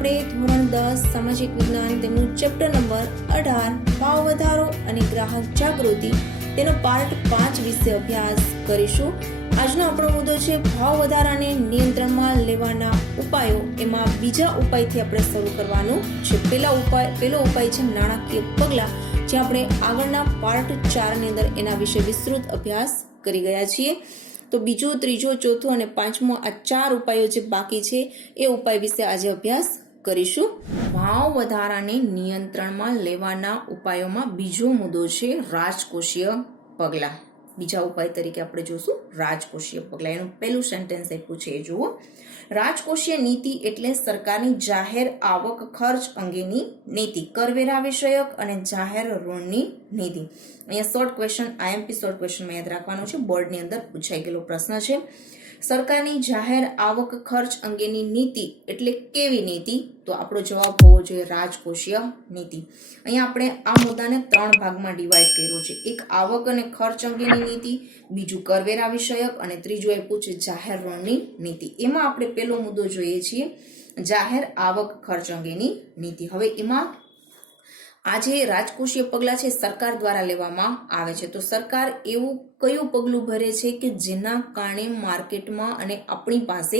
આપણે ધોરણ 10 સામાજિક વિજ્ઞાન તેમનું ચેપ્ટર નંબર 18 ભાવ વધારો અને ગ્રાહક જાગૃતિ તેનો પાર્ટ 5 વિશે અભ્યાસ કરીશું. આજનો આપણો મુદ્દો છે ભાવ વધારાને નિયંત્રણમાં લેવાના ઉપાયો. એમાં બીજા ઉપાયથી આપણે શરૂ કરવાનું છે. પહેલો ઉપાય છે નાણાકીય પગલાં, જે આપણે આગળના પાર્ટ 4 ની અંદર એના વિશે વિસ્તૃત અભ્યાસ કરી ગયા છીએ. તો બીજો, ત્રીજો, ચોથો અને પાંચમો આ 4 ઉપાયો જે બાકી છે એ ઉપાય વિશે આજે અભ્યાસ કરીશું. ભાવ વધારાને નિયંત્રણમાં લેવાના ઉપાયોમાં બીજો મુદ્દો છે રાજકોષીય પગલાં. બીજા ઉપાય તરીકે આપણે જોશું રાજકોષીય પગલાં. એનું પહેલું સેન્ટેન્સ આપ્યું છે એ જુઓ. રાજકોષીય નીતિ એટલે સરકારની જાહેર આવક ખર્ચ અંગેની નીતિ, કરવેરા વિષયક અને જાહેર ઋણની નીતિ. અહીંયા શોર્ટ ક્વેશ્ચન, આઈએમપી શોર્ટ ક્વેશ્ચનમાં યાદ રાખવાનું છે. બોર્ડની અંદર પૂછાઈ ગયેલો પ્રશ્ન છે. સરકારની જાહેર આવક ખર્ચ અંગેની નીતિ એટલે કેવી નીતિ? તો આપણો જવાબ હોવો જોઈએ રાજકોષીય નીતિ. અહીંયા આપણે આ મુદ્દાને 3 ભાગમાં ડિવાઈડ કર્યો છે. એક આવક અને ખર્ચ અંગેની નીતિ, બીજું કરવેરા વિષયક અને ત્રીજું આપ્યું છે જાહેર ઋણની નીતિ. એમાં આપણે પહેલો મુદ્દો જોઈએ છીએ જાહેર આવક ખર્ચ અંગેની નીતિ. હવે એમાં આ જે રાજકોષીય પગલાં છે સરકાર દ્વારા લેવામાં આવે છે. તો સરકાર એવું કયું પગલું ભરે છે કે જેના કારણે માર્કેટમાં અને આપણી પાસે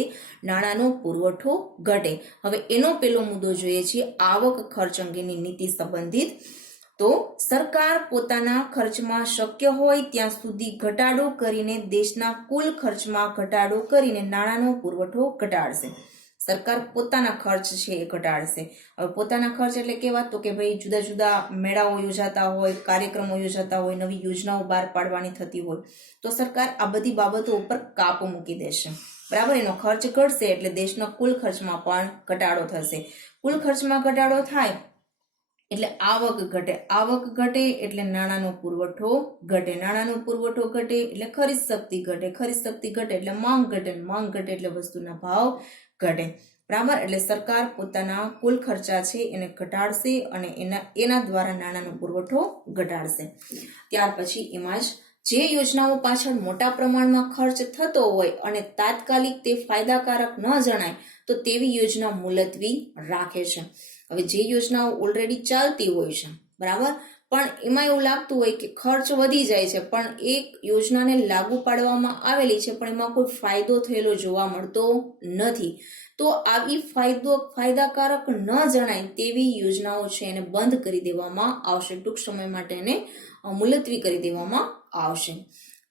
નાણાંનો પુરવઠો ઘટે. હવે એનો પહેલો મુદ્દો જોઈએ છીએ આવક ખર્ચ અંગેની નીતિ સંબંધિત. તો સરકાર પોતાના ખર્ચમાં શક્ય હોય ત્યાં સુધી ઘટાડો કરીને દેશના કુલ ખર્ચમાં ઘટાડો કરીને નાણાંનો પુરવઠો ઘટાડશે. સરકાર પોતાના ખર્ચ છે એ ઘટાડશે. હવે પોતાના ખર્ચ એટલે કેવા? તો કે ભાઈ જુદા જુદા મેળાઓ યોજાતા હોય, કાર્યક્રમો યોજાતા હોય, નવી યોજનાઓ બહાર પાડવાની થતી હોય, તો સરકાર આ બધી બાબતો ઉપર કાપ મૂકી દેશે. બરાબર, એનો ખર્ચ ઘટશે એટલે દેશના કુલ ખર્ચમાં પણ ઘટાડો થશે. કુલ ખર્ચમાં ઘટાડો થાય એટલે આવક ઘટે. આવક ઘટે એટલે નાણાંનો પુરવઠો ઘટે. નાણાંનો પુરવઠો ઘટે એટલે ખરીદ શક્તિ ઘટે. ખરીદ શક્તિ ઘટે એટલે માંગ ઘટે. માંગ ઘટે એટલે વસ્તુના ભાવ ઘટે. બરાબર, એટલે સરકાર પોતાના કુલ ખર્ચા છે એને ઘટાડશે અને એના દ્વારા નાણાંનો પુરવઠો ઘટાડશે. ત્યાર પછી એમાં જ જે યોજનાઓ પાછળ મોટા પ્રમાણમાં ખર્ચ થતો હોય અને તાત્કાલિક તે ફાયદાકારક ન જણાય તો તેવી યોજના મુલતવી રાખે છે. હવે જે યોજનાઓ ઓલરેડી ચાલતી હોય છે, બરાબર, પણ એમાં એવું લાગતું હોય કે ખર્ચ વધી જાય છે, પણ એક યોજનાને લાગુ પાડવામાં આવેલી છે પણ એમાં કોઈ ફાયદો થયેલો જોવા મળતો નથી, તો આવી ફાયદાકારક ન જણાય તેવી યોજનાઓ છે એને બંધ કરી દેવામાં આવશે. ટૂંક સમય માટે એને મુલતવી કરી દેવામાં આવશે.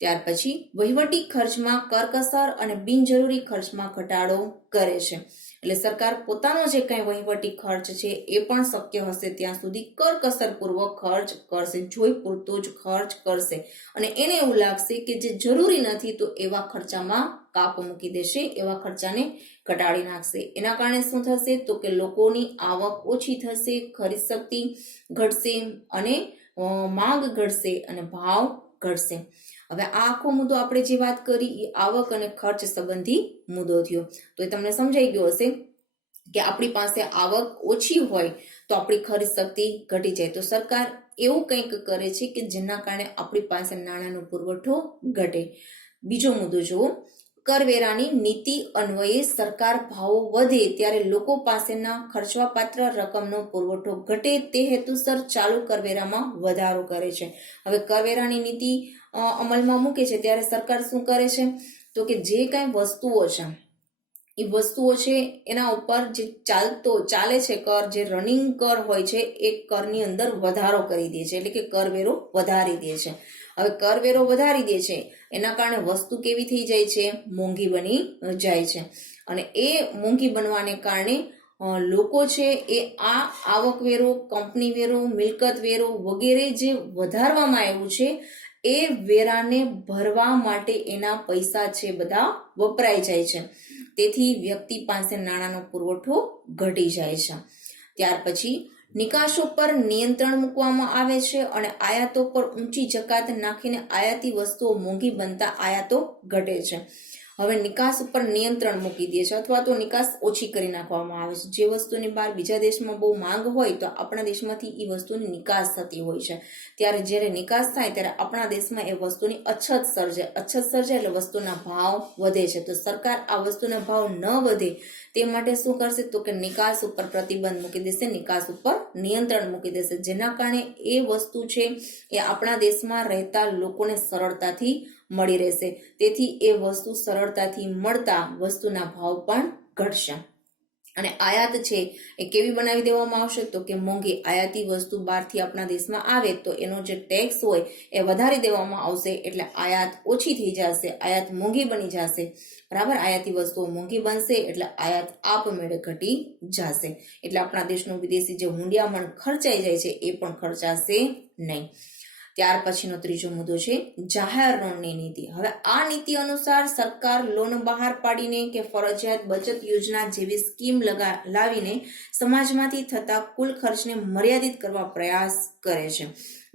ત્યાર પછી વહીવટી ખર્ચમાં કરકસર અને બિનજરૂરી ખર્ચમાં ઘટાડો કરે છે. એટલે સરકાર પોતાનો જે કંઈ વહીવટી ખર્ચ છે એ પણ શક્ય હશે ત્યાં સુધી કરકસરપૂર્વક ખર્ચ કરશે. જોઈ પૂરતો જ ખર્ચ કરશે અને એને એવું લાગશે કે જે જરૂરી નથી તો એવા ખર્ચામાં કાપ મૂકી દેશે, એવા ખર્ચાને ઘટાડી નાખશે. એના કારણે શું થશે? તો કે લોકોની આવક ઓછી થશે, ખરીદ શક્તિ ઘટશે અને માંગ ઘટશે અને ભાવ ઘટશે. હવે આ આખો મુદ્દો આપણે જે વાત કરી એ આવક અને ખર્ચ સંબંધી મુદ્દો થયો. તો એ તમને સમજાઈ ગયો હશે કે આપણી પાસે આવક ઓછી હોય તો આપણી ખરીદ શક્તિ ઘટી જાય. તો સરકાર એવું કંઈક કરે છે કે જેના કારણે આપણી પાસે નાણાંનો પુરવઠો ઘટે. બીજો મુદ્દો જુઓ. કરવેરાની નીતિ અન્વયે સરકાર ભાવો વધે ત્યારે લોકો પાસેના ખર્ચવાપાત્ર રકમનો પુરવઠો ઘટે તે હેતુસર ચાલુ કરવેરામાં વધારો કરે છે. હવે કરવેરાની નીતિ અમલમાં મૂકે છે ત્યારે સરકાર શું કરે છે? તો કે જે કાંઈ વસ્તુઓ છે એ વસ્તુઓ છે એના ઉપર જે ચાલે છે કર, જે રનિંગ કર હોય છે એ કરની અંદર વધારો કરી દે છે, એટલે કે કરવેરો વધારી દે છે. હવે કરવેરો વધારી દે છે એના કારણે વસ્તુ કેવી થઈ જાય છે? મોંઘી બની જાય છે. અને એ મોંઘી બનવાને કારણે લોકો છે એ આ આવકવેરો, કંપની વેરો, મિલકત વેરો વગેરે જે વધારવામાં આવ્યું છે એ વેરાને ભરવા માટે એના પૈસા છે બધા વપરાઈ જાય છે. તેથી વ્યક્તિ પાસે નાણાંનો પુરવઠો ઘટી જાય છે. ત્યાર પછી નિકાસો પર નિયંત્રણ મૂકવામાં આવે છે અને આયાતો પર ઊંચી જકાત નાખીને આયાતી વસ્તુઓ મોંઘી બનતા આયાતો ઘટે છે. હવે નિકાસ ઉપર નિયંત્રણ મૂકી દે છે અથવા તો નિકાસ ઓછી કરી નાખવામાં આવે છે. જે વસ્તુની બહાર બીજા દેશમાં બહુ માંગ હોય તો આપણા દેશમાંથી એ વસ્તુની નિકાસ થતી હોય છે. ત્યારે જ્યારે નિકાસ થાય ત્યારે આપણા દેશમાં એ વસ્તુની અછત સર્જાય એટલે વસ્તુના ભાવ વધે છે. તો સરકાર આ વસ્તુના ભાવ ન વધે તે માટે શું કરશે તો કે નિકાસ ઉપર પ્રતિબંધ મૂકી દેશે, નિકાસ ઉપર નિયંત્રણ મૂકી દેશે, જેના કારણે એ વસ્તુ છે એ આપણા દેશમાં રહેતા લોકોને સરળતાથી મળી રહેશે. તેથી એ વસ્તુ સરળતાથી મળતા વસ્તુના ભાવ પણ ઘટશે. અને આયાત છે એ કેવી બનાવી દેવામાં આવશે તો કે મોંઘી. આયાતી વસ્તુ બહારથી આપણા દેશમાં આવે તો એનો જે ટેક્સ હોય એ વધારી દેવામાં આવશે, એટલે આયાત ઓછી થઈ જશે, આયાત મોંઘી બની જશે. બરાબર, આયાતી વસ્તુઓ મોંઘી બનશે એટલે આયાત આપમેળે ઘટી જશે. એટલે આપણા દેશનું વિદેશી જે હુંડિયામણ ખર્ચાઈ જાય છે એ પણ ખર્ચાશે નહીં. ત્યાર પછીનો ત્રીજો મુદ્દો છે જાહેર લોનની નીતિ. હવે આ નીતિ અનુસાર સરકાર લોન બહાર પાડીને કે ફરજિયાત બચત યોજના જેવી સ્કીમ લાવીને સમાજમાંથી થતા કુલ ખર્ચને મર્યાદિત કરવા પ્રયાસ કરે છે.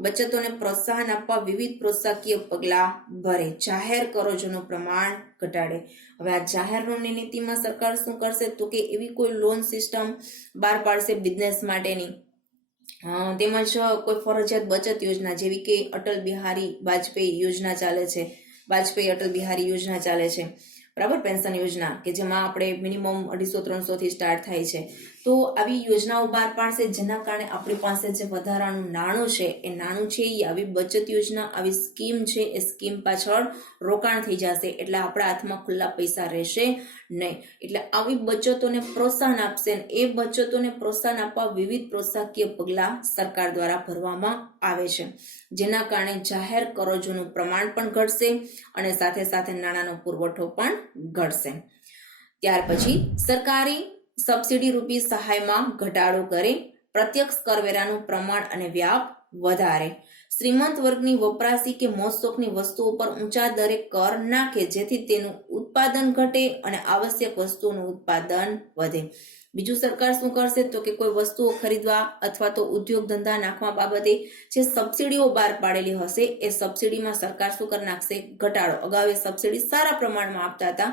બચતોને પ્રોત્સાહન આપવા વિવિધ પ્રોત્સાહકીય પગલાં ભરે, જાહેર કરજોનું પ્રમાણ ઘટાડે. હવે આ જાહેર લોનની નીતિમાં સરકાર શું કરશે તો કે એવી કોઈ લોન સિસ્ટમ બહાર પાડશે બિઝનેસ માટેની, તેમજ કોઈ ફરજિયાત બચત યોજના જેવી કે અટલ બિહારી વાજપેયી યોજના ચાલે છે, વાજપેયી અટલ બિહારી યોજના ચાલે છે, બરાબર, પેન્શન યોજના કે જેમાં આપણે મિનિમમ 250-300 થી સ્ટાર્ટ થાય છે. તો આવી યોજનાઓ બહાર પાડશે જેના કારણે આપણી પાસે જે વધારાનું નાણું છે એ નાણું છે એ આવી બચત યોજના, આવી સ્કીમ છે એ સ્કીમ પાછળ રોકાણ થઈ જશે, એટલે આપણા હાથમાં ખુલ્લા પૈસા રહેશે નહીં. એટલે આવી બચતોને પ્રોત્સાહન આપશે. એ બચતોને પ્રોત્સાહન આપવા વિવિધ પ્રોત્સાહકીય પગલાં સરકાર દ્વારા ભરવામાં આવે છે, જેના કારણે જાહેર કરજોનું પ્રમાણ પણ ઘટશે અને સાથે સાથે નાણાંનો પુરવઠો પણ ઘટશે. ત્યાર પછી સરકારી સબસિડી રૂપી સહાયમાં ઘટાડો કરે, પ્રત્યક્ષ કરવેરાનું પ્રમાણ અને વ્યાપ વધારે, શ્રીમંત વર્ગની વપરાશી કે મોજશોખની વસ્તુઓ પર ઊંચા દરે કર નાખે જેથી તેનું ઉત્પાદન ઘટે અને આવશ્યક વસ્તુઓનું ઉત્પાદન વધે. બીજું સરકાર શું કરશે તો કે કોઈ વસ્તુઓ ખરીદવા અથવા તો ઉદ્યોગ ધંધા નાખવા બાબતે જે સબસિડીઓ બહાર પાડેલી હશે એ સબસિડીમાં સરકાર શું કરી નાખશે ઘટાડો. અગાઉ એ સબસિડી સારા પ્રમાણમાં આપતા હતા,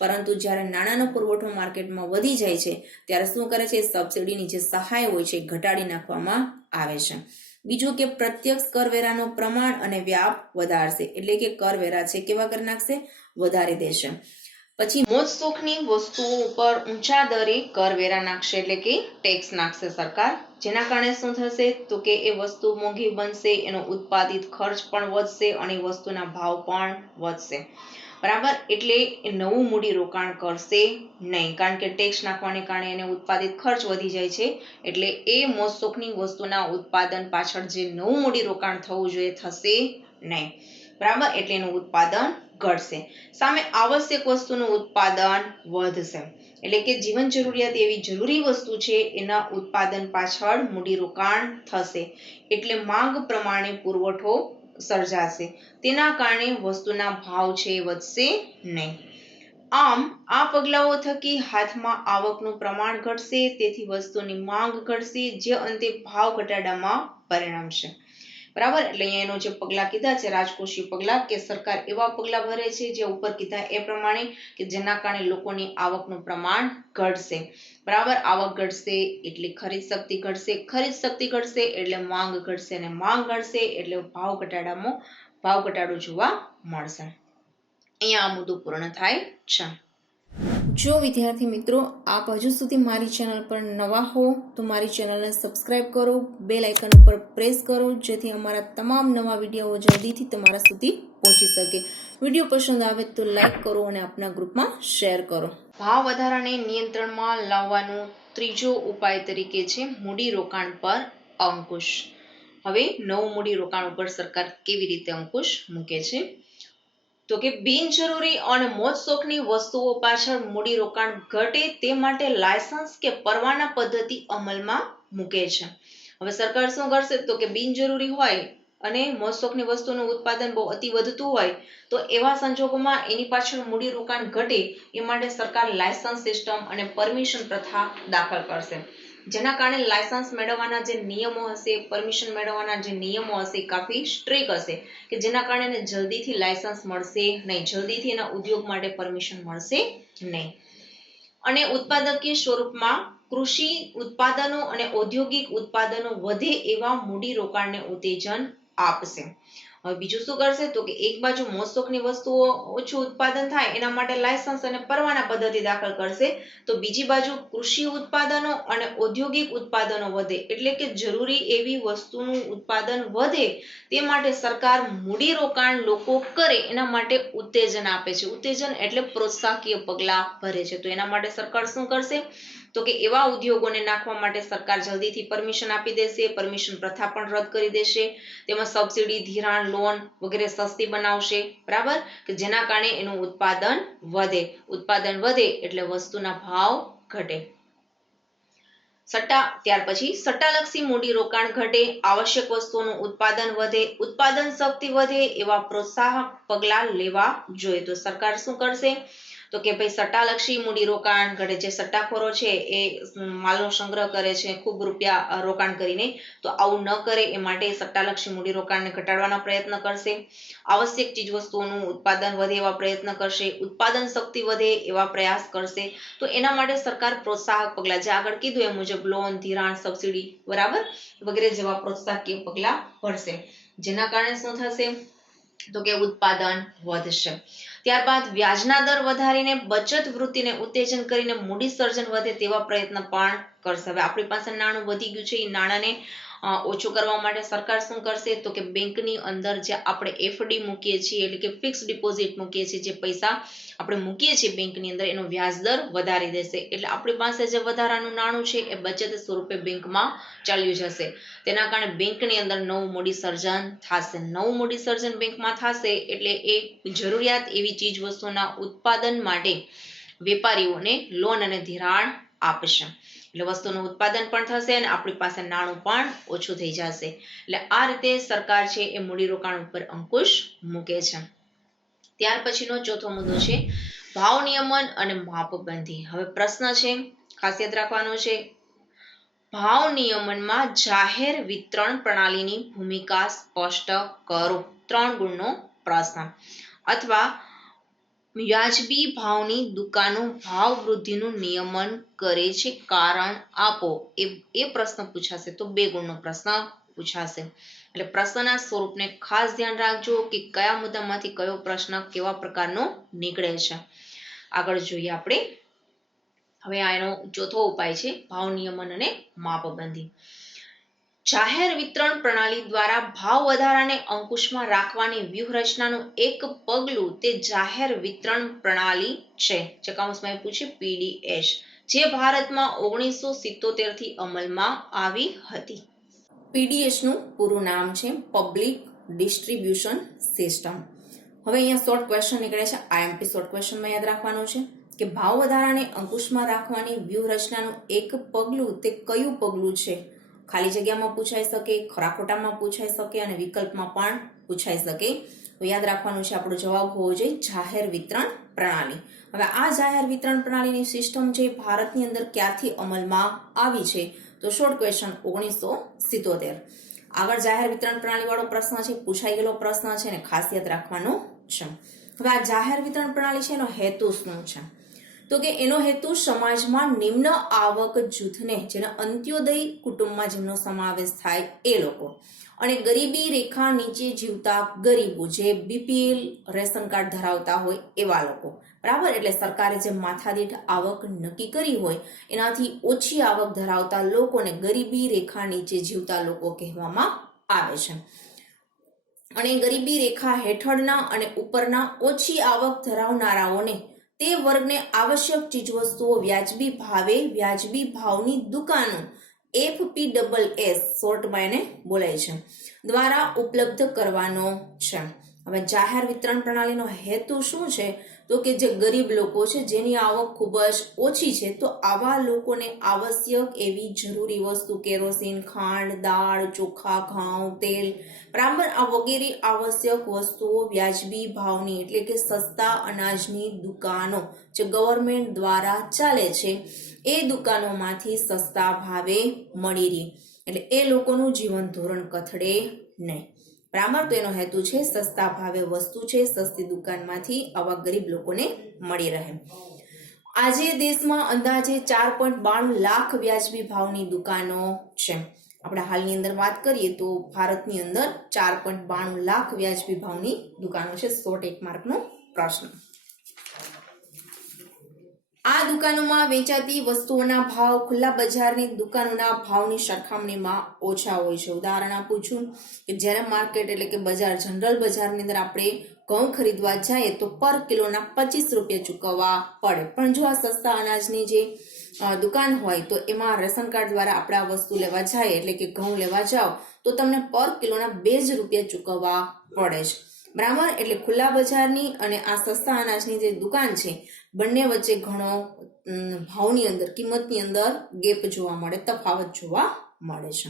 પરંતુ જ્યારે નાણાંનો પુરવઠો માર્કેટમાં વધી જાય છે ત્યારે શું કરે છે, સબસિડીની જે સહાય હોય છે ઘટાડી નાખવામાં આવે છે. બીજું કે પ્રત્યક્ષ કરવેરાનો પ્રમાણ અને વ્યાપ વધારશે, એટલે કે કરવેરા છે કેવા કરી નાખશે, વધારી દેશે. પછી મોજ શોખની વસ્તુઓ ઉપર ઊંચા દરે કરવેરા નાખશે, એટલે કે ટેક્સ નાખશે સરકાર, જેના કારણે શું થશે તો કે એ વસ્તુ મોંઘી બનશે, એનો ઉત્પાદિત ખર્ચ પણ વધશે અને વસ્તુના ભાવ પણ વધશે. બરાબર, એટલે એ નવું મૂડી રોકાણ કરશે નહીં, કારણ કે ટેક્સ નાખવાને કારણે એને ઉત્પાદિત ખર્ચ વધી જાય છે, એટલે એ મોજ શોખની વસ્તુના ઉત્પાદન પાછળ જે નવું મૂડી રોકાણ થવું જોઈએ થશે નહીં. બરાબર, એટલે એનું ઉત્પાદન ઘટશે. સામે આવશ્યક વસ્તુનું ઉત્પાદન વધશે, એટલે કે જીવન જરૂરિયાત એવી જરૂરી વસ્તુ છે એના ઉત્પાદન પાછળ મૂડી રોકાણ થશે, એટલે માંગ પ્રમાણે પુરવઠો સર્જાશે, તેના કારણે વસ્તુના ભાવ છે વધશે નહીં. આમ આ પગલાઓ થકી હાથમાં આવકનું પ્રમાણ ઘટશે, તેથી વસ્તુની માંગ ઘટશે, જે અંતે ભાવ ઘટાડામાં પરિણમશે. બરાબર, એટલે અહીંયા એનો જે પગલા કીધા છે રાજકોષીય પગલા, કે સરકાર એવા પગલા ભરે છે જે ઉપર કીધા એ પ્રમાણે કે જેના કારણે લોકોની આવકનું પ્રમાણ ઘટશે. બરાબર, આવક ઘટશે એટલે ખરીદ શક્તિ ઘટશે, ખરીદ શક્તિ ઘટશે એટલે માંગ ઘટશે, અને માંગ ઘટશે એટલે ભાવ ઘટાડો જોવા મળશે. અહીંયા આ મુદ્દો પૂર્ણ થાય છે. જો વિદ્યાર્થી મિત્રો આપ હજુ સુધી મારી ચેનલ પર નવા હો તો મારી ચેનલને સબસ્ક્રાઇબ કરો, બેલ આઇકન ઉપર પ્રેસ કરો, જેથી અમારા તમામ નવા વિડીયો જલ્દીથી તમારા સુધી પહોંચી શકે. વિડીયો પસંદ આવે તો લાઈક કરો અને આપના ગ્રુપમાં શેર કરો. ભાવ વધારાને નિયંત્રણમાં લાવવાનો ત્રીજો ઉપાય તરીકે છે મૂડી રોકાણ પર અંકુશ. હવે નવું મૂડી રોકાણ ઉપર સરકાર કેવી રીતે અંકુશ મૂકે છે તો કે બિનજરૂરી અને મોજ શોખની વસ્તુઓ પાછળ મૂડી રોકાણ ઘટે તે માટે લાયસન્સ કે પરવાના પદ્ધતિ અમલમાં મૂકે છે. હવે સરકાર શું કરશે તો કે બિનજરૂરી હોય અને મોજ શોખની વસ્તુનું ઉત્પાદન બહુ અતિ વધતું હોય તો એવા સંજોગોમાં એની પાછળ મૂડી રોકાણ ઘટે એ માટે સરકાર લાયસન્સ સિસ્ટમ અને પરમિશન પ્રથા દાખલ કરશે. જેના કારણે લાયસન્સ મેળવવાના જે નિયમો હશે, પરમિશન મેળવવાના જે નિયમો હશે કાફી સ્ટ્રિક્ટ હશે, કે જેના કારણે એને જલ્દીથી લાયસન્સ મળશે નહીં, જલ્દીથી એના ઉદ્યોગ માટે પરમિશન મળશે નહીં. અને ઉત્પાદકીય સ્વરૂપમાં કૃષિ ઉત્પાદનો અને ઔદ્યોગિક ઉત્પાદનો વધે એવા મૂડીરોકાણને ઉત્તેજન આપશે. હવે બીજું શું કરશે તો કે એક બાજુ મોજશોખની વસ્તુઓ ઓછું ઉત્પાદન થાય એના માટે લાયસન્સ અને પરવાના પદ્ધતિ દાખલ કરશે, તો બીજી બાજુ કૃષિ ઉત્પાદનો અને ઔદ્યોગિક ઉત્પાદનો વધે એટલે કે જરૂરી એવી વસ્તુનું ઉત્પાદન વધે તે માટે સરકાર મૂડીરોકાણ લોકો કરે એના માટે ઉત્તેજન આપે છે. ઉત્તેજન એટલે પ્રોત્સાહકીય પગલાં ભરે છે. તો એના માટે સરકાર શું કરશે તો કે એવા ઉદ્યોગોને નાખવા માટે સરકાર જલ્દીથી પરમિશન આપી દેશે, પરમિશન પ્રથા પણ રદ કરી દેશે, તેમાં સબસિડી, ધિરાણ, લોન વગેરે સસ્તી બનાવશે, બરાબર, કે જેના કારણે એનું ઉત્પાદન વધે. ઉત્પાદન વધે એટલે વસ્તુના ભાવ ઘટે. ત્યાર પછી સટ્ટાલક્ષી મૂડીરોકાણ ઘટે, આવશ્યક વસ્તુઓનું ઉત્પાદન વધે, ઉત્પાદન શક્તિ વધે એવા પ્રોત્સાહક પગલાં લેવા જોઈએ. તો સરકાર શું કરશે તો કે ભાઈ સટ્ટાલક્ષી મૂડીરોકાણ ઘટે. જે સટ્ટાખોરો છે એ માલનો સંગ્રહ કરે છે ખૂબ રૂપિયા રોકાણ કરીને, તો આવું ન કરે એ માટે સટ્ટાલક્ષી મૂડીરોકાણને ઘટાડવાના પ્રયત્ન કરશે. આવશ્યક ચીજવસ્તુઓનું ઉત્પાદન વધે એવા પ્રયત્ન કરશે, ઉત્પાદન શક્તિ વધે એવા પ્રયાસ કરશે. તો એના માટે સરકાર પ્રોત્સાહક પગલાં, જે આગળ કીધું એ મુજબ લોન, ધિરાણ, સબસિડી, બરાબર, વગેરે જેવા પ્રોત્સાહકીય પગલાં ભરશે. જેના કારણે શું થશે તો કે ઉત્પાદન વધશે. ત્યારબાદ વ્યાજના દર વધારીને બચત વૃત્તિને ઉત્તેજન કરીને મૂડી સર્જન વધે તેવા પ્રયત્ન પણ કરશે. હવે આપણી પાસે નાણું વધી ગયું છે, એ નાણાંને ઓછું કરવા માટે સરકાર શું કરશે તો કે બેંકની અંદર જે આપણે એફડી મૂકીએ છીએ એટલે કે ફિક્સ ડિપોઝિટ મૂકીએ છીએ, જે પૈસા આપણે મૂકીએ છીએ બેંકની અંદર, એનો વ્યાજ દર વધારી દેશે. એટલે આપણી પાસે જે વધારાનું નાણું છે એ બચત સ્વરૂપે બેંકમાં ચાલ્યું જશે. તેના કારણે બેંકની અંદર નવું મૂડી સર્જન થશે. નવું મૂડી સર્જન બેંકમાં થશે એટલે એ જરૂરિયાત એવી ચીજ વસ્તુના ઉત્પાદન માટે વેપારીઓને લોન અને ધિરાણ આપશે. એટલે વસ્તુનું ઉત્પાદન પણ થશે અને આપણી પાસે નાણું પણ ઓછું થઈ જશે. એટલે આ રીતે સરકાર છે એ મૂડીરોકાણ ઉપર અંકુશ મૂકે છે. ત્યાર પછીનો ચોથો મુદ્દો છે ભાવ નિયમન અને માપબંધી. હવે પ્રશ્ન છે, ખાસ યાદ રાખવાનો છે, ભાવ નિયમનમાં જાહેર વિતરણ પ્રણાલીની ભૂમિકા સ્પષ્ટ કરો. 3 ગુણનો પ્રશ્ન. અથવા વ્યાજબી ભાવની દુકાનો ભાવ વૃદ્ધિનું નિયમન કરે છે, કારણ આપો. એ પ્રશ્ન પૂછાશે તો 2 ગુણનો પ્રશ્ન પૂછાશે. એટલે પ્રશ્નના સ્વરૂપને ખાસ ધ્યાન રાખજો કે કયા મુદ્દામાંથી કયો પ્રશ્ન કેવા પ્રકારનો નીકળે છે. આગળ જોઈએ આપણે. હવે આનો ચોથો ઉપાય છે ભાવ નિયમન અને માપબંધી. જાહેર વિતરણ પ્રણાલી દ્વારા ભાવ વધારાને અંકુશમાં રાખવાની વ્યૂહરચનાનું એક પગલું તે જાહેર વિતરણ પ્રણાલી છે, જે કૌંસમાં પૂછે PDS, જે ભારતમાં 1977 થી અમલમાં આવી હતી. PDS નું પૂરું નામ છે પબ્લિક ડિસ્ટ્રીબ્યુશન સિસ્ટમ. હવે અહીંયા શોર્ટ ક્વેશ્ચન નીકળે છે. IMP શોર્ટ ક્વેશ્ચનમાં યાદ રાખવાનું છે કે ભાવ વધારાને અંકુશમાં રાખવાની વ્યૂહરચનાનું એક પગલું તે કયું પગલું છે. ખાલી જગ્યામાં પૂછાઈ શકે, ખરા ખોટામાં પૂછાઈ શકે અને વિકલ્પમાં પણ પૂછાઈ શકે. તો યાદ રાખવાનું છે આપણો જવાબ હોવો જોઈએ જાહેર વિતરણ પ્રણાલી. હવે આ જાહેર વિતરણ પ્રણાલીની સિસ્ટમ જે ભારતની અંદર ક્યારથી અમલમાં આવી છે તો શોર્ટ ક્વેશ્ચન 1977. આગળ જાહેર વિતરણ પ્રણાલી વાળો પ્રશ્ન છે, પૂછાઈ ગયેલો પ્રશ્ન છે અને ખાસ યાદ રાખવાનો છે. હવે આ જાહેર વિતરણ પ્રણાલી છે એનો હેતુ શું છે તો કે એનો હેતુ સમાજમાં નિમ્ન આવક જૂથને, જેના અંત્યોદય કુટુંબમાં જેમનો સમાવેશ થાય એ લોકો, અને ગરીબી રેખા નીચે જીવતા ગરીબો, જે BPL રેશન કાર્ડ ધરાવતા હોય એવા લોકો, બરાબર. એટલે સરકારે જે માથાદીઠ આવક નક્કી કરી હોય એનાથી ઓછી આવક ધરાવતા લોકોને ગરીબી રેખા નીચે જીવતા લોકો કહેવામાં આવે છે. અને ગરીબી રેખા હેઠળના અને ઉપરના ઓછી આવક ધરાવનારાઓને તે વર્ગને આવશ્યક ચીજવસ્તુઓ વ્યાજબી ભાવે વ્યાજબી ભાવની દુકાનો FPSS શોર્ટમાં એને બોલાય છે દ્વારા ઉપલબ્ધ કરવાનો છે. હવે જાહેર વિતરણ પ્રણાલીનો હેતુ શું છે તો કે જે ગરીબ લોકો છે, જેની આવક ખૂબ જ ઓછી છે, તો આવા લોકોને આવશ્યક એવી જરૂરી વસ્તુ કેરોસીન, ખાંડ, દાળ, ચોખા, ઘઉં, તેલ, બરાબર, આ વગેરે આવશ્યક વસ્તુઓ વ્યાજબી ભાવની એટલે કે સસ્તા અનાજની દુકાનો જે ગવર્મેન્ટ દ્વારા ચાલે છે એ દુકાનોમાંથી સસ્તા ભાવે મળી રહે, એટલે એ લોકોનું જીવન ધોરણ કથળે નહીં, બરાબર. તો એનો હેતુ છે સસ્તા ભાવે વસ્તુ છે સસ્તી દુકાનમાંથી આવા ગરીબ લોકોને મળી રહે. આજે દેશમાં અંદાજે 4.92 લાખ વ્યાજબી ભાવની દુકાનો છે. આપણે હાલની અંદર વાત કરીએ તો ભારતની અંદર 4.92 લાખ વ્યાજબી ભાવની દુકાનો છે. 100 માર્કનો પ્રશ્ન. આ દુકાનોમાં વેચાતી વસ્તુઓના ભાવ ખુલ્લા બજારની દુકાનોના ભાવની સરખામણીમાં ઓછા હોય છે. ઉદાહરણ આપું છું કે જ્યારે માર્કેટ એટલે કે બજાર, જનરલ બજારની અંદર આપણે ઘઉં ખરીદવા જઈએ તો પર કિલોના 25 રૂપિયા ચૂકવવા પડે, પણ જો આ સસ્તા અનાજની જે દુકાન હોય તો એમાં રેશન કાર્ડ દ્વારા આપણે આ વસ્તુ લેવા જાય એટલે કે ઘઉં લેવા જાઓ તો તમને પર કિલોના 2 જ રૂપિયા ચૂકવવા પડે છે, બરાબર. એટલે ખુલ્લા બજારની અને આ સસ્તા અનાજની જે દુકાન છે બંને વચ્ચે ઘણો ભાવની અંદર, કિંમતની અંદર ગેપ જોવા મળે, તફાવત જોવા મળે છે.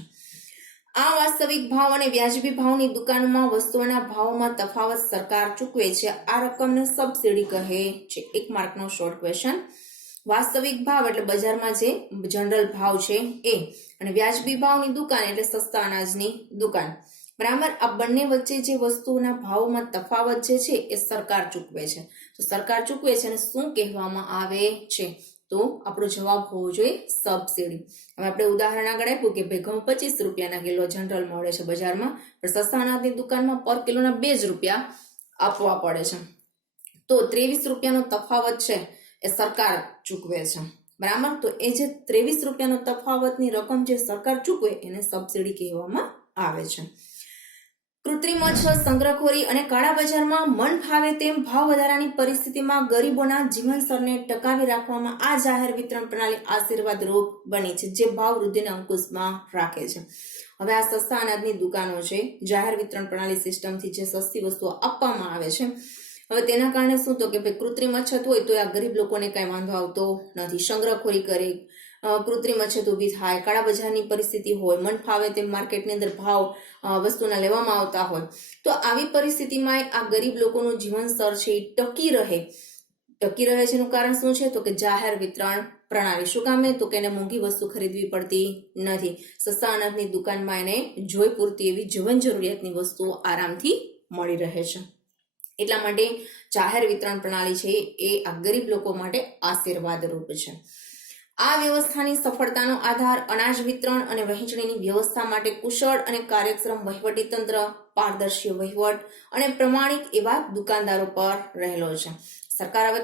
આ વાસ્તવિક ભાવ અને વ્યાજબી ભાવની દુકાનોમાં વસ્તુઓના ભાવોમાં તફાવત સરકાર ચૂકવે છે. આ રકમને સબસિડી કહે છે. 1 માર્કનો શોર્ટ ક્વેશ્ચન. વાસ્તવિક ભાવ એટલે બજારમાં જે જનરલ ભાવ છે એ, અને વ્યાજબી ભાવની દુકાન એટલે સસ્તા અનાજની દુકાન, બરાબર. આ બંને વચ્ચે જે વસ્તુઓના ભાવમાં તફાવત જે છે એ સરકાર ચૂકવે છે. તો સરકાર ચૂકવે છે અને શું કહેવામાં આવે છે? તો આપણો જવાબ હોવો જોઈએ સબસિડી. હવે આપણે ઉદાહરણ આગળ આપ્યું કે ભાઈ ઘઉં 25 રૂપિયાના કિલો જનરલ મળે છે બજારમાં, પણ સસ્તા અનાજની દુકાનમાં પર કિલોના 2 જ રૂપિયા આપવા પડે છે, તો 23 રૂપિયાનો તફાવત છે એ સરકાર ચૂકવે છે, બરાબર. તો એ જે 23 રૂપિયાનો તફાવતની રકમ જે સરકાર ચૂકવે એને સબસિડી કહેવામાં આવે છે. કૃત્રિમ અછત, સંગ્રહખોરી અને કાળા બજારમાં મન ફાવે તેમ ભાવ વધારાની પરિસ્થિતિમાં ગરીબોના જીવન સ્તરને ટકાવી રાખવામાં આ જાહેર વિતરણ પ્રણાલી આશીર્વાદરૂપ બની છે, જે ભાવ વૃદ્ધિને અંકુશમાં રાખે છે. હવે આ સસ્તા અનાજની દુકાનો છે, જાહેર વિતરણ પ્રણાલી સિસ્ટમથી જે સસ્તી વસ્તુઓ આપવામાં આવે છે, હવે તેના કારણે શું તો કે ભાઈ કૃત્રિમ અછત હોય તો આ ગરીબ લોકોને કઈ વાંધો આવતો નથી. સંગ્રહખોરી કરે, કૃત્રિમ અછત ઊભી થાય, કાળા બજારની પરિસ્થિતિ હોય, મન ફાવે તેમ માર્કેટની અંદર ભાવ વસ્તુના લેવામાં આવતા હોય, તો આવી પરિસ્થિતિમાં આ ગરીબ લોકોનું જીવન સ્તર છે એ ટકી રહે છે. એનું કારણ શું છે? તો કે જાહેર વિતરણ પ્રણાલી. શું કામે? તો કે એને મોંઘી વસ્તુ ખરીદવી પડતી નથી. સસ્તા અનાજની દુકાનમાં એને જોઈ પૂરતી એવી જીવન જરૂરિયાતની વસ્તુઓ આરામથી મળી રહે છે. એટલા માટે જાહેર વિતરણ પ્રણાલી છે એ આ ગરીબ લોકો માટે આશીર્વાદરૂપ છે. આ વ્યવસ્થાની સફળતાનો આધાર અનાજ વિતરણ અને વહેંચણીની વ્યવસ્થા માટે કુશળ અને કાર્યક્ષમ વહીવટી તંત્ર, પારદર્શી વહીવટ અને પ્રમાણિક એવા દુકાનદારો પર રહેલો છે. સરકાર હવે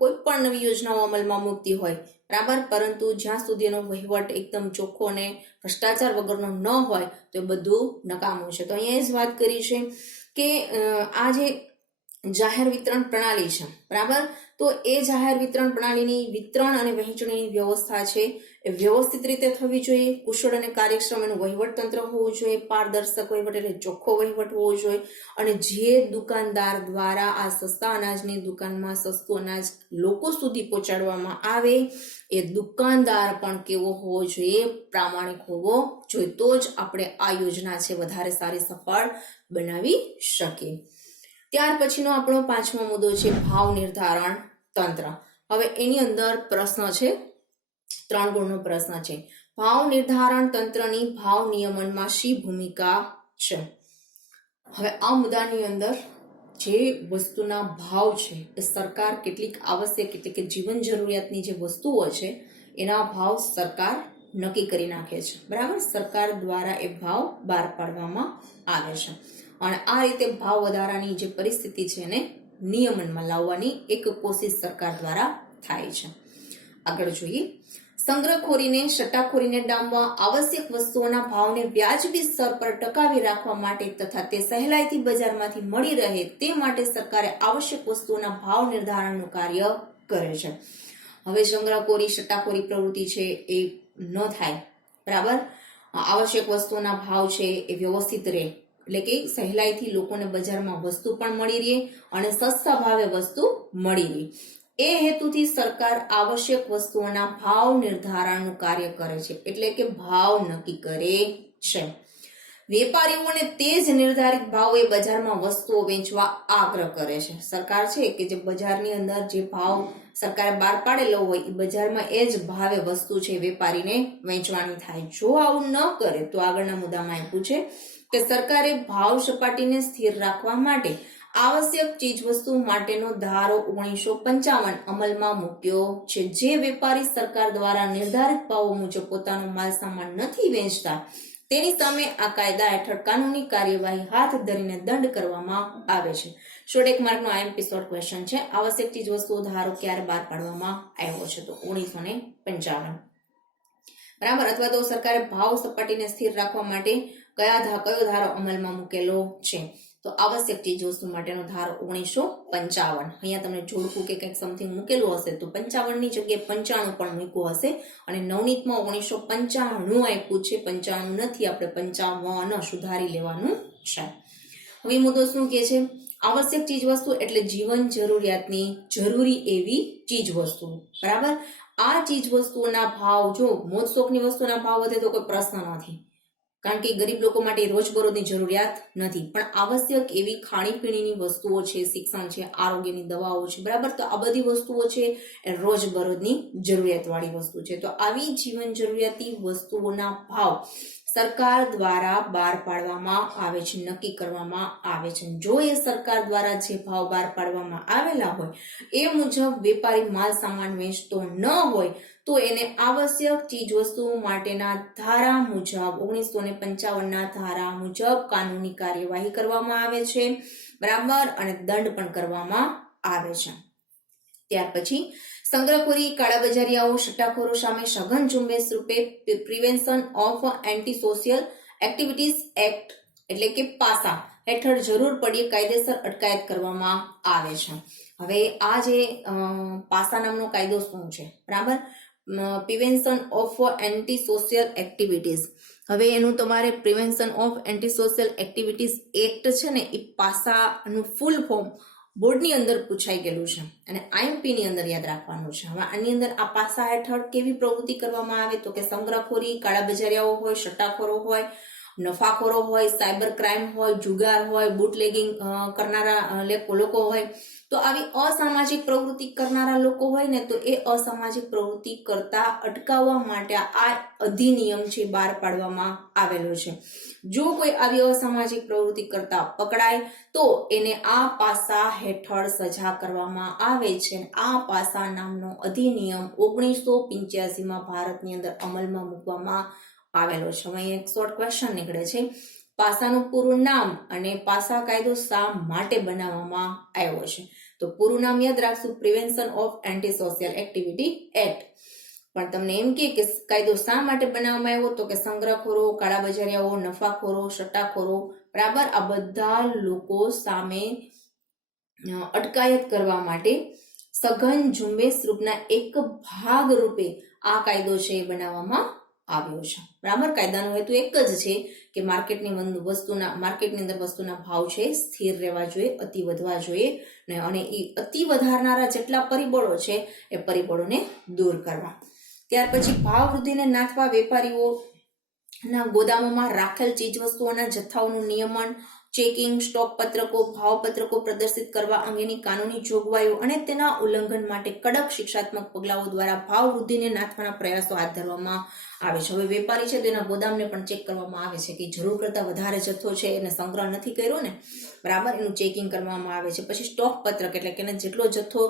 કોઈ પણ નવી યોજનાઓ અમલમાં મૂકતી હોય, બરાબર, પરંતુ જ્યાં સુધી એનો વહીવટ એકદમ ચોખ્ખો અને ભ્રષ્ટાચાર વગરનો ન હોય તો એ બધું નકામું છે. તો અહીંયા જ વાત કરી છે કે આ જે જાહેર વિતરણ પ્રણાલી છે, બરાબર, તો એ જાહેર વિતરણ પ્રણાલીની વિતરણ અને વહેંચણીની વ્યવસ્થા છે એ વ્યવસ્થિત રીતે થવી જોઈએ. કુશળ અને કાર્યક્ષમ એનું વહીવટ તંત્ર હોવું જોઈએ, પારદર્શક વહીવટ એટલે ચોખ્ખો વહીવટ હોવો જોઈએ, અને જે દુકાનદાર દ્વારા આ સસ્તા અનાજની દુકાનમાં સસ્તું અનાજ લોકો સુધી પહોંચાડવામાં આવે એ દુકાનદાર પણ કેવો હોવો જોઈએ? પ્રામાણિક હોવો જોઈએ. તો જ આપણે આ યોજના છે વધારે સારી સફળ બનાવી શકીએ. ત્યાર પછીનો આપણો 5મો મુદ્દો છે ભાવ નિર્ધારણ તંત્ર. હવે એની અંદર પ્રશ્ન છે, 3 ગુણનો પ્રશ્ન છે. ભાવ નિર્ધારણ તંત્રની ભાવ નિયમનમાં શી ભૂમિકા છે? હવે આ મુદ્દાની અંદર જે વસ્તુના ભાવ છે એ સરકાર કેટલીક આવશ્યક એટલે કે જીવન જરૂરિયાતની જે વસ્તુઓ છે એના ભાવ સરકાર નક્કી કરી નાખે છે, બરાબર. સરકાર દ્વારા એ ભાવ બહાર પાડવામાં આવે છે, અને આ રીતે ભાવ વધારાની જે પરિસ્થિતિ છે એને નિયમનમાં લાવવાની એક કોશિશ સરકાર દ્વારા થાય છે. આગળ જોઈએ. સંગ્રહખોરીને, સટ્ટાખોરીને ડામવા, આવશ્યક વસ્તુઓના ભાવને વ્યાજબી સ્તર પર ટકાવી રાખવા માટે તથા તે સહેલાઈથી બજારમાંથી મળી રહે તે માટે સરકારે આવશ્યક વસ્તુઓના ભાવ નિર્ધારણનું કાર્ય કરે છે. હવે સંગ્રહખોરી, સટ્ટાખોરી પ્રવૃત્તિ છે એ ન થાય, બરાબર. આવશ્યક વસ્તુઓના ભાવ છે એ વ્યવસ્થિત રહે એટલે કે સહેલાઈથી લોકોને બજારમાં વસ્તુ પણ મળી રહે અને સસ્તા ભાવે વસ્તુ મળી રહે. એ હેતુથી સરકાર આવશ્યક વસ્તુઓના ભાવ નિર્ધારણનું કાર્ય કરે છે, એટલે કે ભાવ નક્કી કરે છે. વેપારીઓને તે જ નિર્ધારિત ભાવે બજારમાં વસ્તુઓ વેચવા આગ્રહ કરે છે. સરકાર છે કે જે બજારની અંદર જે ભાવ સરકારે બહાર પાડેલો હોય એ બજારમાં એ જ ભાવે વસ્તુ છે વેપારીને વેચવાની થાય. જો આવું ન કરે તો આગળના મુદ્દામાં આપ્યું છે કે સરકારે ભાવ સપાટીને સ્થિર રાખવા માટે આવશ્યક ચીજવસ્તુ માટેનો ધારો 1955 અમલમાં મૂક્યો છે. જે વેપારી સરકાર દ્વારા નિર્ધારિત ભાવો મુજબ પોતાનો માલ સામાન નથી વેચતા તેની સામે આ કાયદા હેઠળ કાનૂની કાર્યવાહી હાથ ધરીને દંડ કરવામાં આવે છે. 100 માર્કનો આઈએમપી શોર્ટ ક્વેશ્ચન છે. આવશ્યક ચીજવસ્તુઓ ધારો ક્યારે બહાર પાડવામાં આવ્યો છે? તો 1955. બરાબર. અથવા તો સરકારે ભાવ સપાટીને સ્થિર રાખવા માટે કયો ધારો અમલમાં મૂકેલો છે? તો આવશ્યક ચીજવસ્તુ માટેનો ધારો 1955. અહીંયા તમને જોડકું કે કંઈક સમથિંગ મૂકેલું હશે તો 55 ની જગ્યાએ 95 પણ મૂક્યું હશે અને નવનીતમાં 1995 આપ્યું છે, 95 નથી, આપણે 55 સુધારી લેવાનું છે. હવે મુદ્દો શું કે છે? આવશ્યક ચીજવસ્તુ એટલે જીવન જરૂરિયાતની જરૂરી એવી ચીજવસ્તુ. બરાબર. આ ચીજવસ્તુઓના ભાવ, જો મોજ શોખની વસ્તુના ભાવ વધે તો કોઈ પ્રશ્ન નથી, કારણ કે ગરીબ લોકો માટે રોજબરોજની જરૂરિયાત નથી, પણ આવશ્યક એવી ખાણીપીણીની વસ્તુઓ છે, શિક્ષણ છે, આરોગ્યની દવાઓ છે, બરાબર. તો આ બધી વસ્તુઓ છે એ રોજબરોજની જરૂરિયાતવાળી વસ્તુ છે. તો આવી જીવન જરૂરિયાતી વસ્તુઓના ભાવ સરકાર દ્વારા બહાર પાડવામાં આવે છે, નક્કી કરવામાં આવે છે. જો એ સરકાર દ્વારા જે ભાવ બહાર પાડવામાં આવેલા હોય એ મુજબ વેપારી માલ સામાન વેચતો ન હોય તો એને આવશ્યક ચીજવસ્તુઓ માટેના ધારા મુજબ 1955 ધારા મુજબ કાનૂની કાર્યવાહી કરવામાં આવે છે, બરાબર, અને દંડ પણ કરવામાં આવે છે. ત્યાર પછી સંગ્રહખોરી, કાળાબજારિયાઓ, સટ્ટાખોરો સામે સઘન ઝુંબેશ રૂપે prevention of anti social activities act એટલે કે પાસા હેઠળ જરૂર પડીએ કાયદેસર અટકાયત કરવામાં આવે છે. હવે આ જે પાસા નામનો કાયદો શું છે? બરાબર. Prevention of anti social activities. હવે એનું તમારે prevention of anti social activities act છે ને એ પાસાનું ફૂલ ફોર્મ બોર્ડની અંદર પૂછાઈ ગયેલું છે અને આઈએમપી ની અંદર યાદ રાખવાનું છે. હવે આની અંદર આ પાસા હેઠળ કેવી પ્રવૃત્તિ કરવામાં આવે તો કે સંગ્રહખોરી, કાળાબજારિયાઓ હોય, સટ્ટાખોરો હોય, નફાખોરો હોય, સાયબર ક્રાઇમ હોય, જુગાર હોય, બુટલેગિંગ કરનારા લોકો હોય, તો આવી અસામાજિક પ્રવૃત્તિ કરનારા લોકો હોય ને તો એ અસામાજિક પ્રવૃત્તિ કરતા અટકાવવા માટે આ અધિનિયમ છે બહાર પાડવામાં આવેલો છે. જો કોઈ આવી અસામાજિક પ્રવૃત્તિ કરતા પકડાય તો એને આ પાસા હેઠળ સજા કરવામાં આવે છે. આ પાસા નામનો અધિનિયમ 1985 ભારતની અંદર અમલમાં મૂકવામાં આવેલો છે. હવે એક શોર્ટ ક્વેશ્ચન નીકળે છે, પાસાનું પૂરું નામ અને પાસા કાયદો શા માટે બનાવવામાં આવ્યો છે? તો પૂરું નામ યાદ રાખશું, prevention of anti social activity act. પણ તમને એમ કે કાયદો શા માટે બનાવવામાં આવ્યો તો કે સંગ્રહખોરો, કાળાબજારિયાઓ, નફાખોરો, સટ્ટાખોરો, બરાબર, આ બધા લોકો સામે અટકાયત કરવા માટે સઘન ઝુંબેશ રૂપના એક ભાગ રૂપે આ કાયદો છે એ બનાવવામાં આવ્યો છે. બરાબર. કાયદાનો હેતુ એક જ છે કે માર્કેટની અંદર વસ્તુના ભાવ છે સ્થિર રહેવા જોઈએ, અતિ વધવા જોઈએ અને એ અતિ વધારનારા જેટલા પરિબળો છે એ પરિબળોને દૂર કરવા. ત્યાર પછી ભાવ વૃદ્ધિને નાથવા વેપારીઓના ગોદામોમાં રાખેલ ચીજવસ્તુઓના જથ્થાઓનું નિયમન, ચેકિંગ, સ્ટોક પત્રકો, ભાવ પત્રકો પ્રદર્શિત કરવા અંગેની કાનૂની જોગવાઈઓ અને તેના ઉલ્લંઘન માટે કડક શિક્ષાત્મક પગલાઓ દ્વારા ભાવ વૃદ્ધિને નાથવાના પ્રયાસો હાથ ધરવામાં આવે છે. હવે વેપારી છે તેના ગોદામને પણ ચેક કરવામાં આવે છે કે જરૂર કરતા વધારે જથ્થો છે એને સંગ્રહ નથી કર્યો ને, બરાબર, એનું ચેકિંગ કરવામાં આવે છે. પછી સ્ટોક પત્રક એટલે કે જેટલો જથ્થો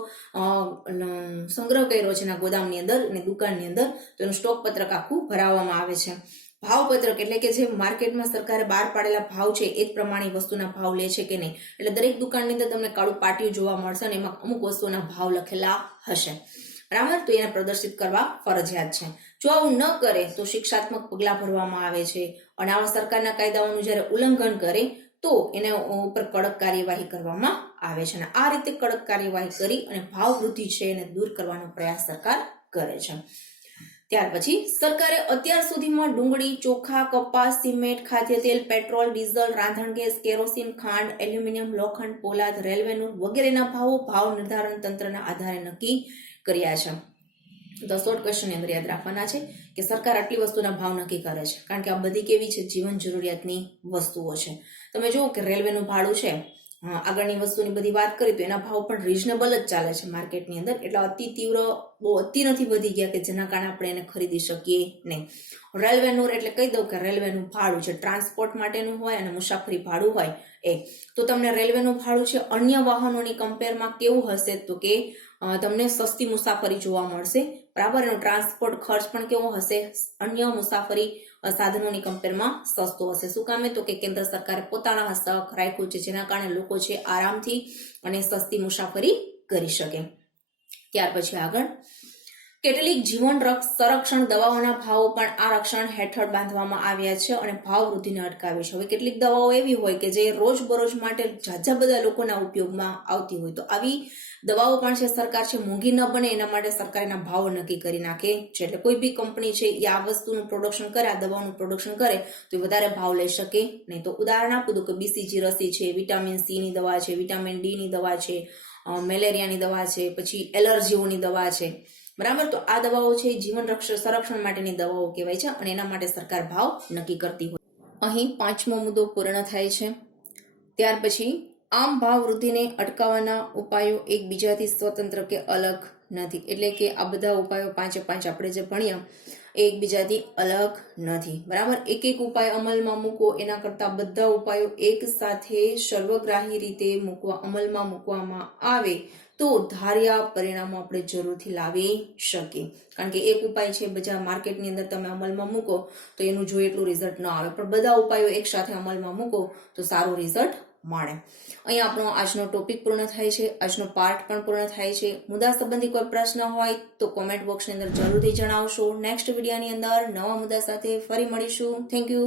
સંગ્રહ કર્યો છે એના ગોદામની અંદર અને દુકાનની અંદર તો એનું સ્ટોક પત્રક આખું ભરાવવામાં આવે છે. ભાવપત્રક એટલે કે જે માર્કેટમાં સરકારે બહાર પાડેલા ભાવ છે એ જ પ્રમાણે વસ્તુના ભાવ લે છે કે નહીં, એટલે દરેક દુકાનની અંદર તમને કાળું પાટિયું જોવા મળશે અને એમાં અમુક વસ્તુના ભાવ લખેલા હશે, બરાબર, તો એને પ્રદર્શિત કરવા ફરજિયાત છે. જો આવું ન કરે તો શિક્ષાત્મક પગલાં ભરવામાં આવે છે અને આવા સરકારના કાયદાઓનું જ્યારે ઉલ્લંઘન કરે તો એને ઉપર કડક કાર્યવાહી કરવામાં આવે છે અને આ રીતે કડક કાર્યવાહી કરી અને ભાવ વૃદ્ધિ છે એને દૂર કરવાનો પ્રયાસ સરકાર કરે છે. ત્યાર પછી સરકારે અત્યાર સુધીમાં ડુંગળી, ચોખા, કપાસ, સિમેન્ટ, ખાદ્ય તેલ, પેટ્રોલ, ડીઝલ, રાંધણ ગેસ, કેરોસીન, ખાંડ, એલ્યુમિનિયમ, લોખંડ, પોલાદ, રેલવેનું વગેરેના ભાવ નિર્ધારણ તંત્રના આધારે નક્કી કર્યા છે. તો શોર્ટ ક્વેશ્ચનની અંદર યાદ રાખવાના છે કે સરકાર આટલી વસ્તુના ભાવ નક્કી કરે છે, કારણ કે આ બધી કેવી છે, જીવન જરૂરિયાતની વસ્તુઓ છે. તમે જુઓ કે રેલવેનું ભાડું છે, આગળની વસ્તુની બધી વાત કરી તો એના ભાવ પણ રિઝનેબલ જ ચાલે છે માર્કેટની અંદર, એટલે અતિ તીવ્ર બહુ અતિ નથી વધી ગયા કે જેના કારણે આપણે એને ખરીદી શકીએ નહીં. રેલવેનું એટલે કહી દઉં કે રેલવેનું ભાડું છે ટ્રાન્સપોર્ટ માટેનું હોય અને મુસાફરી ભાડું હોય તો તમને રેલવેનું ભાડું છે અન્ય વાહનોની કમ્પેરમાં કેવું હશે, તો કે તમને સસ્તી મુસાફરી જોવા મળશે, બરાબર. એનો ટ્રાન્સપોર્ટ ખર્ચ પણ કેવો હશે, અન્ય મુસાફરી સાધનોની કમ્પેરમાં સસ્તો હશે. શું કામે, તો કે કેન્દ્ર સરકારે પોતાના હસ્તક રાખ્યું છે, જેના કારણે લોકો છે આરામથી અને સસ્તી મુસાફરી કરી શકે. ત્યાર પછી આગળ કેટલીક જીવન સંરક્ષણ દવાઓના ભાવો પણ આ રક્ષણ હેઠળ બાંધવામાં આવ્યા છે અને ભાવ વૃદ્ધિને અટકાવી છે. હવે કેટલીક દવાઓ એવી હોય કે જે રોજબરોજ માટે ઝાઝા બધા લોકોના ઉપયોગમાં આવતી હોય, તો આવી દવાઓ પણ છે સરકાર છે મોંઘી ન બને એના માટે સરકાર એના ભાવ નક્કી કરી નાખે છે. એટલે કોઈ બી કંપની છે એ આ વસ્તુનું પ્રોડક્શન કરે, આ દવાનું પ્રોડક્શન કરે તો એ વધારે ભાવ લઈ શકે નહીં. તો ઉદાહરણ આપું તો કે BCG રસી છે, વિટામિન C ની દવા છે, વિટામિન D ની દવા છે, મેલેરિયાની દવા છે, પછી એલર્જીઓની દવા છે, બરાબર. તો આ દવાઓ છે જીવન સંરક્ષણ માટેની દવાઓ કહેવાય છે અને એના માટે સરકાર ભાવ નક્કી કરતી હોય. અહીં 5મો મુદ્દો પૂર્ણ થાય છે. ત્યાર પછી આમ ભાવ વૃદ્ધિને અટકાવવાના ઉપાયો એકબીજાથી સ્વતંત્ર કે અલગ નથી, એટલે કે આ બધા ઉપાયો 5 આપણે જે ભણ્યા એ એકબીજાથી અલગ નથી, બરાબર. એક ઉપાય અમલમાં મૂકો એના કરતા બધા ઉપાયો એક સાથે સર્વગ્રાહી રીતે અમલમાં મૂકવામાં આવે તો ધાર્યા પરિણામો આપણે જરૂરથી લાવી શકીએ. કારણ કે એક ઉપાય છે બધા માર્કેટની અંદર તમે અમલમાં મૂકો તો એનું જોઈએ એટલું રિઝલ્ટ ન આવે, પણ બધા ઉપાયો એક સાથે અમલમાં મૂકો તો સારું રિઝલ્ટ મળે. અહીં આપણો આજનો ટોપિક પૂર્ણ થાય છે, આજનો પાર્ટ પણ પૂર્ણ થાય છે. મુદ્દા સંબંધી કોઈ પ્રશ્ન હોય તો કોમેન્ટ બોક્સની અંદર જરૂરથી જણાવશો. નેક્સ્ટ વિડીયોની અંદર નવા મુદ્દા સાથે ફરી મળીશું. Thank you.